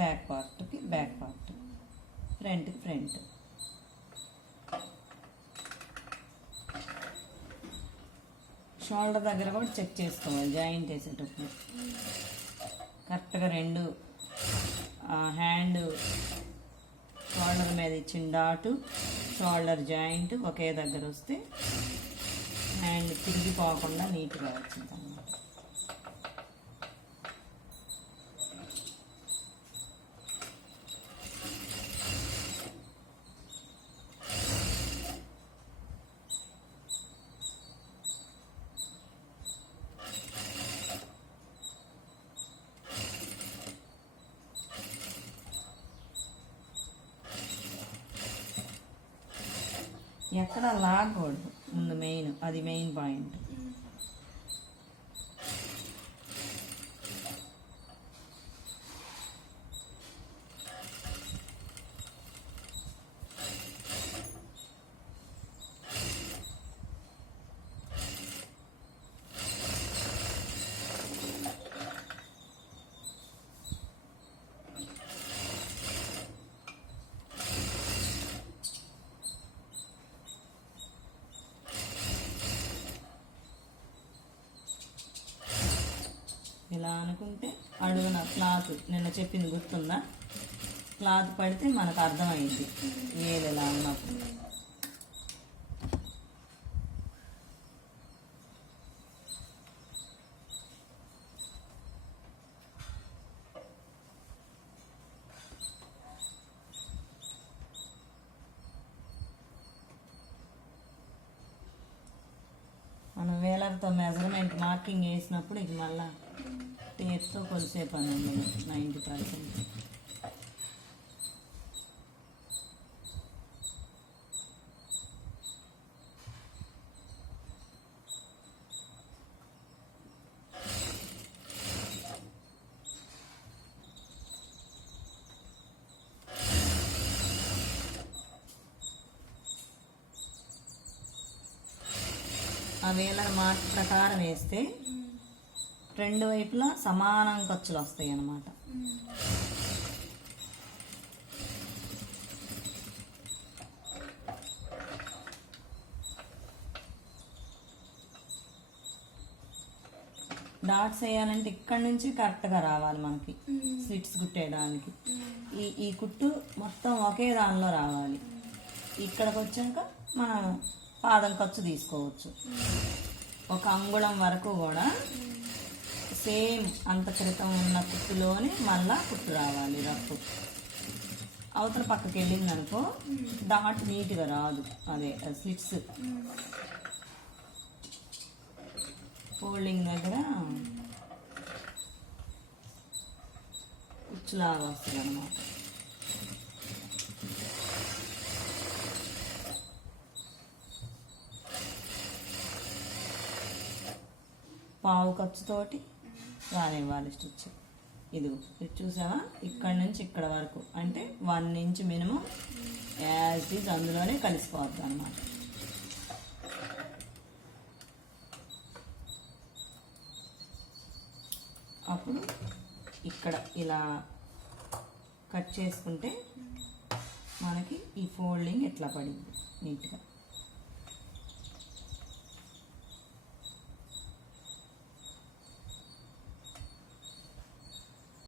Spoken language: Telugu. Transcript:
బ్యాక్ పార్ట్కి బ్యాక్ పార్ట్, ఫ్రంట్కి ఫ్రంట్. షోల్డర్ దగ్గర కూడా చెక్ చేసుకోవాలి జాయింట్ వేసేటప్పుడు. కరెక్ట్గా రెండు హ్యాండ్ షోల్డర్ మీద ఇచ్చిన డాటు షోల్డర్ జాయింట్ ఒకే దగ్గర వస్తే హ్యాండ్ తిరిగిపోకుండా నీట్గా వచ్చింది అన్నమాట. ఎక్కడ లాగకూడదు ముందు, అది మెయిన్ పాయింట్. ఇలా అనుకుంటే అడుగున క్లాత్ నిన్న చెప్పింది గుర్తుందా, క్లాత్ పడితే మనకు అర్థమైంది ఏది ఎలా ఉన్నప్పుడు. మనం వేలర్తో మెజర్మెంట్ మార్కింగ్ వేసినప్పుడు ఇది మళ్ళా టేప్తో కొలిసే పని ఉంది 90%. ఆ వేలర్ మార్క్ ప్రకారం వేస్తే రెండు వైపులా సమానం ఖర్చులు వస్తాయి అన్నమాట. డాట్స్ వేయాలంటే ఇక్కడ నుంచి కరెక్ట్గా రావాలి మనకి స్లిట్స్ కుట్టేయడానికి. ఈ కుట్టు మొత్తం ఒకే దానిలో రావాలి. ఇక్కడికి వచ్చాక మనం పాదం ఖర్చు తీసుకోవచ్చు. ఒక అంగుళం వరకు కూడా సేమ్ అంత క్రితం ఉన్న కుట్టులోనే మళ్ళా కుట్టు రావాలి. రఫ్ అవతల పక్కకి వెళ్ళింది అనుకో డాట్ నీట్గా రాదు. అదే స్లిట్స్ ఫోల్డింగ్ దగ్గర కుచ్చులాగా వస్తుంది అన్నమాట. పావు ఖర్చుతోటి రానివ్వాలి స్టిచ్. ఇది చూసావా, ఇక్కడ నుంచి ఇక్కడ వరకు అంటే 1 ఇంచ్ మినిమం యాజ్ ఇస్ అందులోనే కలిసిపోద్ది అన్నమాట. అప్పుడు ఇక్కడ ఇలా కట్ చేసుకుంటే మనకి ఈ ఫోల్డింగ్ ఎట్లా పడింది నీట్గా.